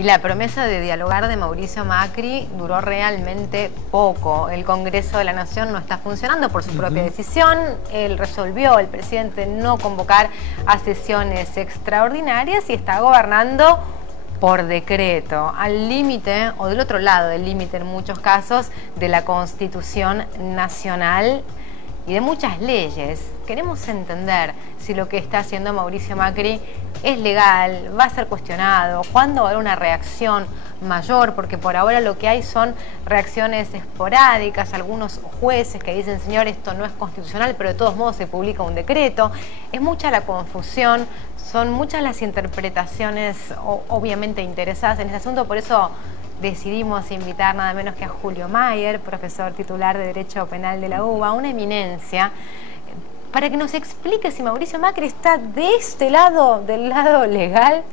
Y la promesa de dialogar de Mauricio Macri duró realmente poco. El Congreso de la Nación no está funcionando por su propia decisión. Él resolvió, el presidente, no convocar a sesiones extraordinarias y está gobernando por decreto, al límite, o del otro lado del límite en muchos casos, de la Constitución Nacional y de muchas leyes. Queremos entender si lo que está haciendo Mauricio Macri es legal, va a ser cuestionado, cuándo va a haber una reacción mayor, porque por ahora lo que hay son reacciones esporádicas, algunos jueces que dicen, señor, esto no es constitucional, pero de todos modos se publica un decreto. Es mucha la confusión, son muchas las interpretaciones obviamente interesadas en este asunto, por eso decidimos invitar nada menos que a Julio Mayer, profesor titular de Derecho Penal de la UBA, una eminencia, para que nos explique si Mauricio Macri está de este lado, del lado legal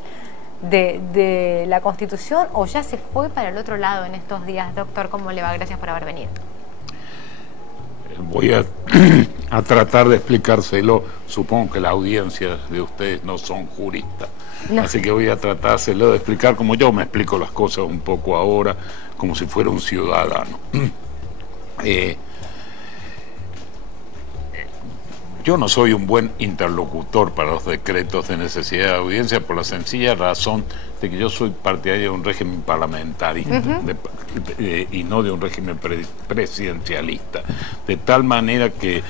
de la Constitución, o ya se fue para el otro lado en estos días. Doctor, ¿cómo le va? Gracias por haber venido. Voy a tratar de explicárselo. Supongo que la audiencia de ustedes no son juristas. No. Así que voy a tratárselo de explicar como yo me explico las cosas un poco ahora, como si fuera un ciudadano. Yo no soy un buen interlocutor para los decretos de necesidad de audiencia por la sencilla razón de que yo soy partidario de un régimen parlamentario y no de un régimen presidencialista. De tal manera que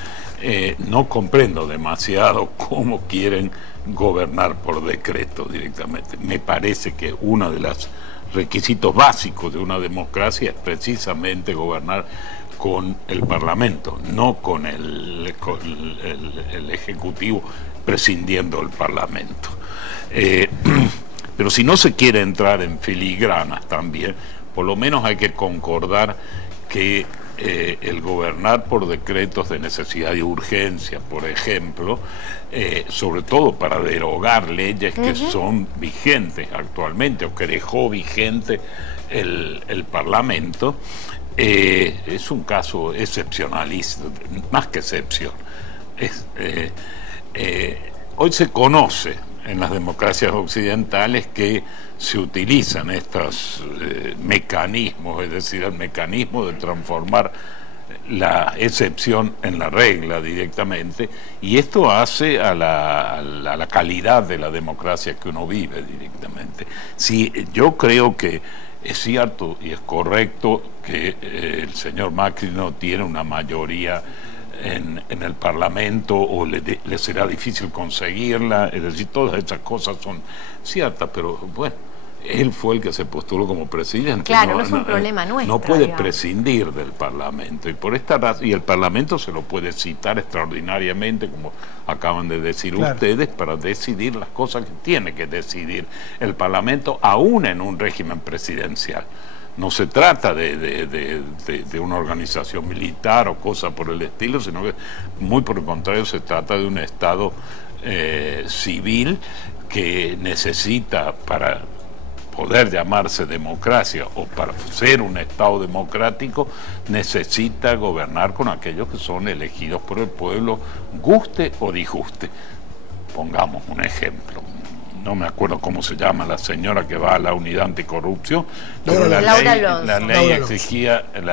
no comprendo demasiado cómo quieren gobernar por decreto directamente. Me parece que uno de los requisitos básicos de una democracia es precisamente gobernar con el Parlamento, no con el Ejecutivo prescindiendo del Parlamento. Pero si no se quiere entrar en filigranas también, por lo menos hay que concordar que el gobernar por decretos de necesidad y urgencia, por ejemplo, sobre todo para derogar leyes que son vigentes actualmente o que dejó vigente el Parlamento, es un caso excepcionalista, más que excepción. Hoy se conoce en las democracias occidentales que se utilizan estos mecanismos, es decir, el mecanismo de transformar la excepción en la regla directamente, y esto hace a la calidad de la democracia que uno vive directamente. Sí, yo creo que es cierto y es correcto que el señor Macri no tiene una mayoría en el Parlamento, o le será difícil conseguirla, es decir, todas esas cosas son ciertas, pero bueno, él fue el que se postuló como presidente. Claro, no es un problema nuestro. No puede prescindir del Parlamento, y por esta razón, y el Parlamento se lo puede citar extraordinariamente, como acaban de decir ustedes, para decidir las cosas que tiene que decidir el Parlamento, aún en un régimen presidencial. No se trata de una organización militar o cosa por el estilo, sino que muy por el contrario se trata de un Estado civil que necesita, para poder llamarse democracia o para ser un Estado democrático, necesita gobernar con aquellos que son elegidos por el pueblo, guste o disguste. Pongamos un ejemplo. No me acuerdo cómo se llama la señora que va a la unidad anticorrupción, pero la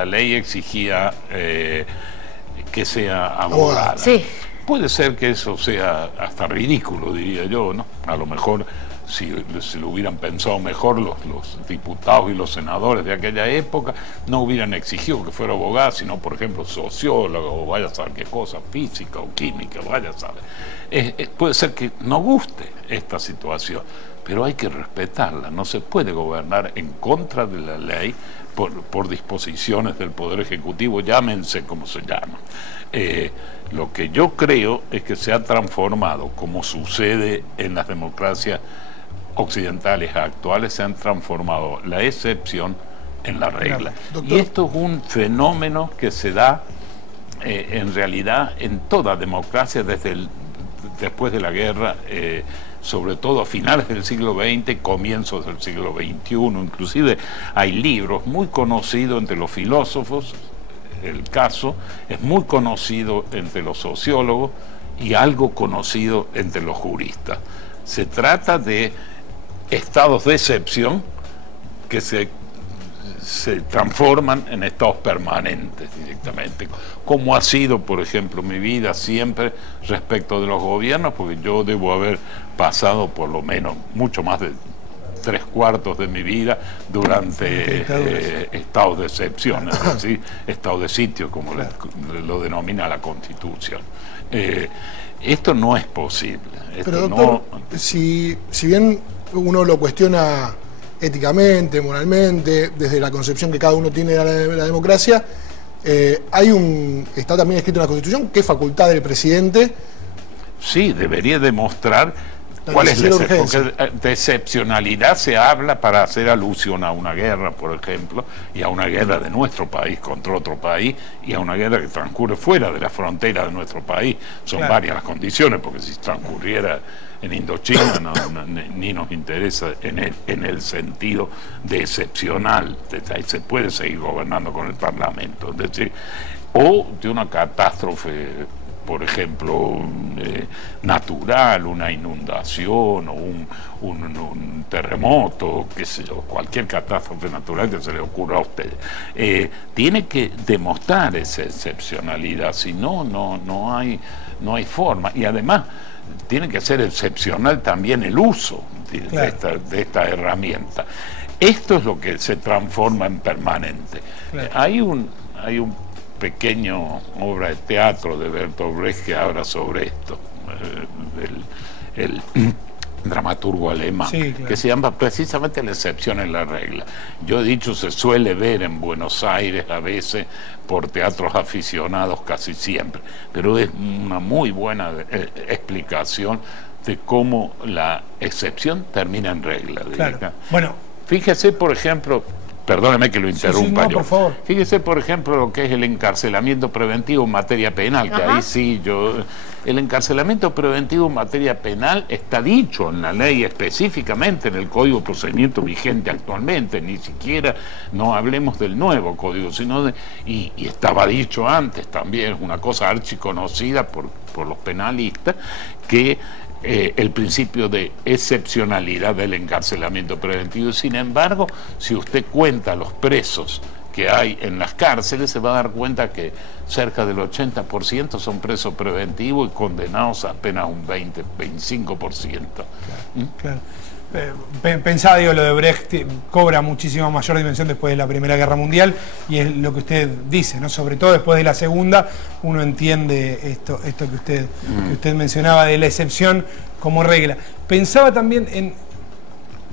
ley exigía que sea abogada. Sí. Puede ser que eso sea hasta ridículo, diría yo, ¿no? A lo mejor si lo hubieran pensado mejor los diputados y los senadores de aquella época, no hubieran exigido que fuera abogada, sino, por ejemplo, sociólogo, o vaya a saber qué cosa, física o química, vaya a saber. Puede ser que no guste esta situación, pero hay que respetarla. No se puede gobernar en contra de la ley por disposiciones del Poder Ejecutivo, llámense como se llaman. Lo que yo creo es que se ha transformado, como sucede en las democracias occidentales actuales, se han transformado la excepción en la regla. Y esto es un fenómeno que se da en realidad en toda democracia después de la guerra, sobre todo a finales del siglo XX, comienzos del siglo XXI. Inclusive hay libros muy conocidos entre los filósofos, el caso es muy conocido entre los sociólogos y algo conocido entre los juristas. Se trata de estados de excepción que se transforman en estados permanentes directamente, como ha sido, por ejemplo, mi vida siempre respecto de los gobiernos, porque yo debo haber pasado por lo menos mucho más de 3/4 de mi vida durante estados de excepción, es decir, estado de sitio, como lo denomina la Constitución. Esto no es posible. Pero doctor, si bien uno lo cuestiona éticamente, moralmente, desde la concepción que cada uno tiene de la democracia, está también escrito en la Constitución que es facultad del presidente. Sí, debería demostrar cuál es la excepción. Porque de excepcionalidad se habla para hacer alusión a una guerra, por ejemplo, y a una guerra de nuestro país contra otro país, y a una guerra que transcurre fuera de la frontera de nuestro país. Son varias las condiciones, porque si transcurriera en Indochina ni nos interesa en el sentido de excepcional, se puede seguir gobernando con el Parlamento, es decir, o de una catástrofe, por ejemplo, natural, una inundación o un terremoto, qué sé yo, cualquier catástrofe natural que se le ocurra a usted. Tiene que demostrar esa excepcionalidad, si no, no hay forma. Y además, tiene que ser excepcional también el uso de esta herramienta. Esto es lo que se transforma en permanente. Hay un pequeño obra de teatro de Bertolt Brecht que habla sobre esto, el dramaturgo alemán, que se llama precisamente La excepción en la regla. Yo he dicho, se suele ver en Buenos Aires a veces por teatros aficionados casi siempre, pero es una muy buena explicación de cómo la excepción termina en regla. Bueno, fíjese, por ejemplo, perdóneme que lo interrumpa yo. Por favor. Fíjese, por ejemplo, lo que es el encarcelamiento preventivo en materia penal, que ahí sí el encarcelamiento preventivo en materia penal está dicho en la ley específicamente en el Código de Procedimiento vigente actualmente, ni siquiera no hablemos del nuevo código, sino y estaba dicho antes también, es una cosa archiconocida por los penalistas, que el principio de excepcionalidad del encarcelamiento preventivo. Sin embargo, si usted cuenta los presos que hay en las cárceles, se va a dar cuenta que cerca del 80% son presos preventivos y condenados a apenas un 20-25%. Claro. Pensaba, digo, lo de Brecht cobra muchísima mayor dimensión después de la Primera Guerra Mundial, y es lo que usted dice, ¿no? Sobre todo después de la Segunda, uno entiende esto que usted mencionaba de la excepción como regla. Pensaba también en,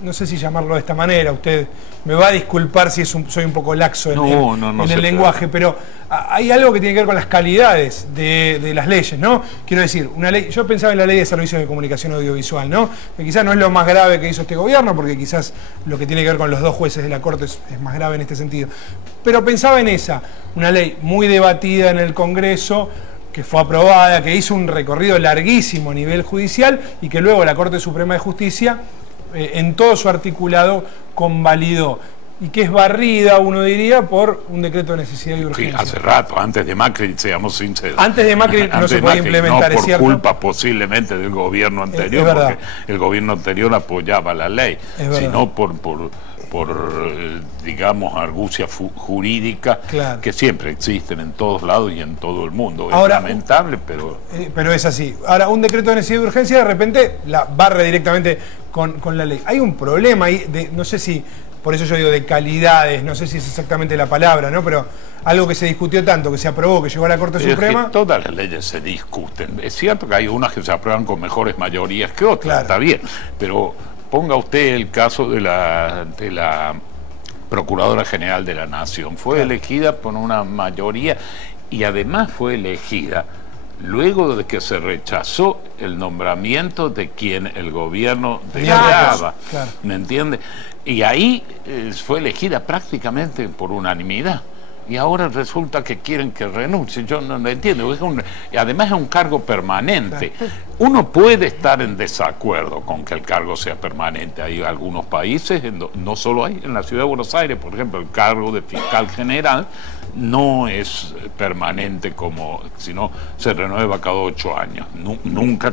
no sé si llamarlo de esta manera, usted me va a disculpar si soy un poco laxo en el lenguaje, pero hay algo que tiene que ver con las calidades de las leyes, ¿no? Quiero decir, una ley, yo pensaba en la Ley de Servicios de Comunicación Audiovisual, ¿no? Que quizás no es lo más grave que hizo este gobierno, porque quizás lo que tiene que ver con los 2 jueces de la Corte es más grave en este sentido. Pero pensaba en una ley muy debatida en el Congreso, que fue aprobada, que hizo un recorrido larguísimo a nivel judicial y que luego la Corte Suprema de Justicia en todo su articulado convalidó, y que es barrida, uno diría, por un decreto de necesidad y urgencia. Sí, hace rato, antes de Macri, seamos sinceros. Antes de Macri no se podía implementar, es cierto. No por culpa posiblemente del gobierno anterior, porque el gobierno anterior apoyaba la ley, sino por digamos, argucia jurídica que siempre existen en todos lados y en todo el mundo. Ahora, es lamentable, pero es así. Ahora, un decreto de necesidad y urgencia de repente la barre directamente con la ley. Hay un problema ahí, no sé si, por eso yo digo de calidades, no sé si es exactamente la palabra, ¿no? Pero algo que se discutió tanto, que se aprobó, que llegó a la Corte Suprema. Es que todas las leyes se discuten. Es cierto que hay unas que se aprueban con mejores mayorías que otras, está bien, pero ponga usted el caso de la Procuradora General de la Nación. Fue elegida por una mayoría y además fue elegida luego de que se rechazó el nombramiento de quien el gobierno deseaba. ¿Me entiende? Y ahí fue elegida prácticamente por unanimidad. Y ahora resulta que quieren que renuncie. Yo no entiendo. Además es un cargo permanente. Uno puede estar en desacuerdo con que el cargo sea permanente. Hay algunos países, no solo hay, en la ciudad de Buenos Aires, por ejemplo, el cargo de fiscal general no es permanente, sino se renueva cada 8 años. Nunca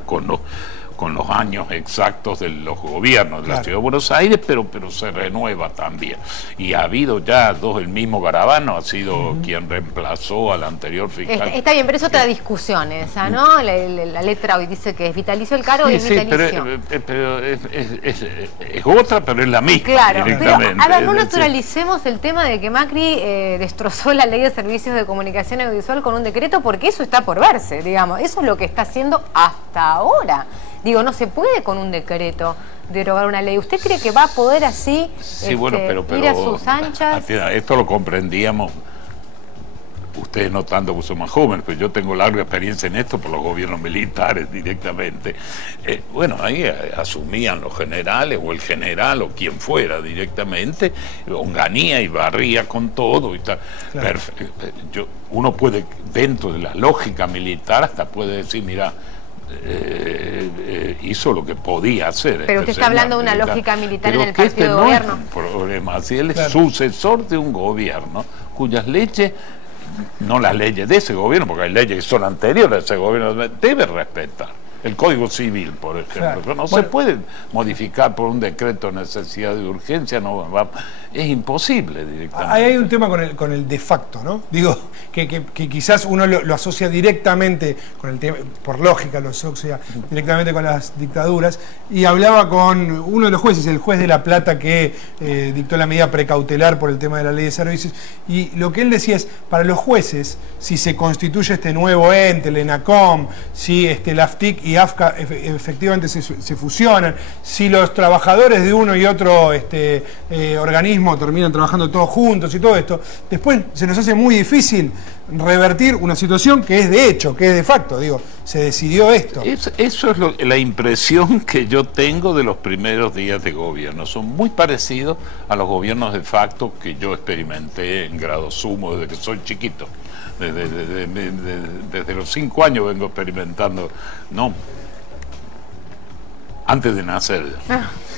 con los años exactos de los gobiernos de la Ciudad de Buenos Aires, pero se renueva también. Y ha habido ya dos, el mismo Garabano ha sido quien reemplazó al anterior fiscal. Está bien, pero es otra discusión esa, ¿no? La letra hoy dice que es vitalicio el cargo y es vitalicio. Pero es otra, pero es la misma. Claro, directamente. Pero, a ver, no naturalicemos el tema de que Macri destrozó la ley de servicios de comunicación audiovisual con un decreto, porque eso está por verse, digamos. Eso es lo que está haciendo hasta ahora. Digo, no se puede con un decreto derogar una ley. ¿Usted cree que va a poder así ir a sus anchas? Esto lo comprendíamos, ustedes no tanto porque son más jóvenes, pero yo tengo larga experiencia en esto por los gobiernos militares directamente. Bueno, ahí asumían los generales o el general o quien fuera directamente, onganía y barría con todo y tal. Claro. Uno puede, dentro de la lógica militar, hasta puede decir, mira, hizo lo que podía hacer. Pero usted está hablando de una lógica militar en el partido de gobierno. No es un problema, si él es sucesor de un gobierno cuyas leyes, no las leyes de ese gobierno, porque hay leyes que son anteriores a ese gobierno, debe respetar. El Código Civil, por ejemplo, pero no se puede modificar por un decreto de necesidad de urgencia, es imposible directamente. Ahí hay un tema con el de facto, ¿no? Digo, que quizás uno lo asocia directamente con el tema, por lógica lo asocia directamente con las dictaduras, y hablaba con uno de los jueces, el juez de La Plata, que dictó la medida precautelar por el tema de la ley de servicios, y lo que él decía es, para los jueces, si se constituye este nuevo ente, el ENACOM, si la AFTIC y AFCA efectivamente se fusionan, si los trabajadores de uno y otro organismo terminan trabajando todos juntos y todo esto, después se nos hace muy difícil revertir una situación que es de hecho, que es de facto, digo, se decidió esto. Eso es la impresión que yo tengo de los primeros días de gobierno. Son muy parecidos a los gobiernos de facto que yo experimenté en grado sumo desde que soy chiquito. Desde los 5 años vengo experimentando, no, antes de nacer,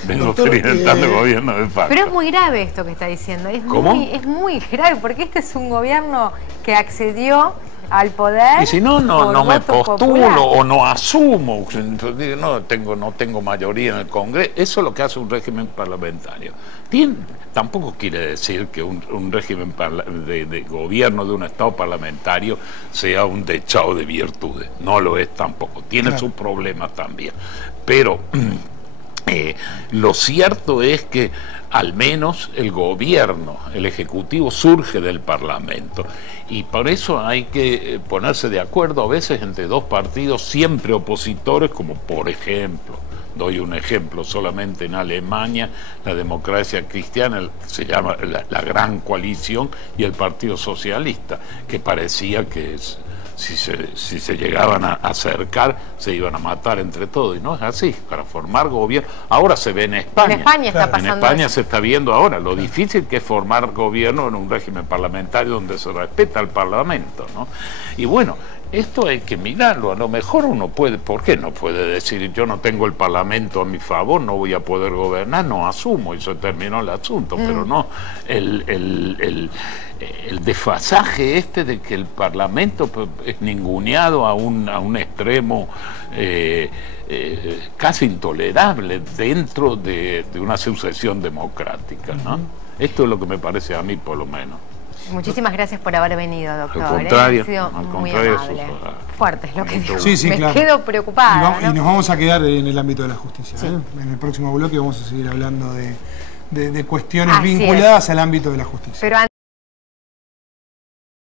vengo experimentando el gobierno de facto. Pero es muy grave esto que está diciendo, es muy grave, porque este es un gobierno que accedió al poder. Y si no me postulo popular, o no asumo, no tengo mayoría en el Congreso. Eso es lo que hace un régimen parlamentario. Tampoco quiere decir que un régimen de gobierno de un Estado parlamentario sea un dechado de virtudes. No lo es tampoco. Tiene sus problemas también. Pero lo cierto es que al menos el gobierno, el Ejecutivo, surge del Parlamento. Y por eso hay que ponerse de acuerdo a veces entre dos partidos siempre opositores, como por ejemplo, doy un ejemplo solamente, en Alemania, la democracia cristiana se llama la Gran Coalición, y el Partido Socialista, que parecía que si se llegaban a acercar se iban a matar entre todos, y no es así. Para formar gobierno, ahora se ve en España. En España está pasando en España eso. Se está viendo ahora lo difícil que es formar gobierno en un régimen parlamentario donde se respeta al Parlamento, ¿no? Y bueno, esto hay que mirarlo. A lo mejor uno puede, ¿por qué no puede decir yo no tengo el Parlamento a mi favor, no voy a poder gobernar? No asumo y se terminó el asunto, pero no el desfasaje de que el Parlamento es ninguneado a un extremo casi intolerable dentro de una sucesión democrática, ¿no? Esto es lo que me parece a mí, por lo menos. Muchísimas gracias por haber venido, doctor. Al contrario, ha sido muy amable. Fuerte es lo que digo. Sí, me claro. quedo preocupada. Y nos vamos a quedar en el ámbito de la justicia. En el próximo bloque vamos a seguir hablando de cuestiones vinculadas al ámbito de la justicia. Pero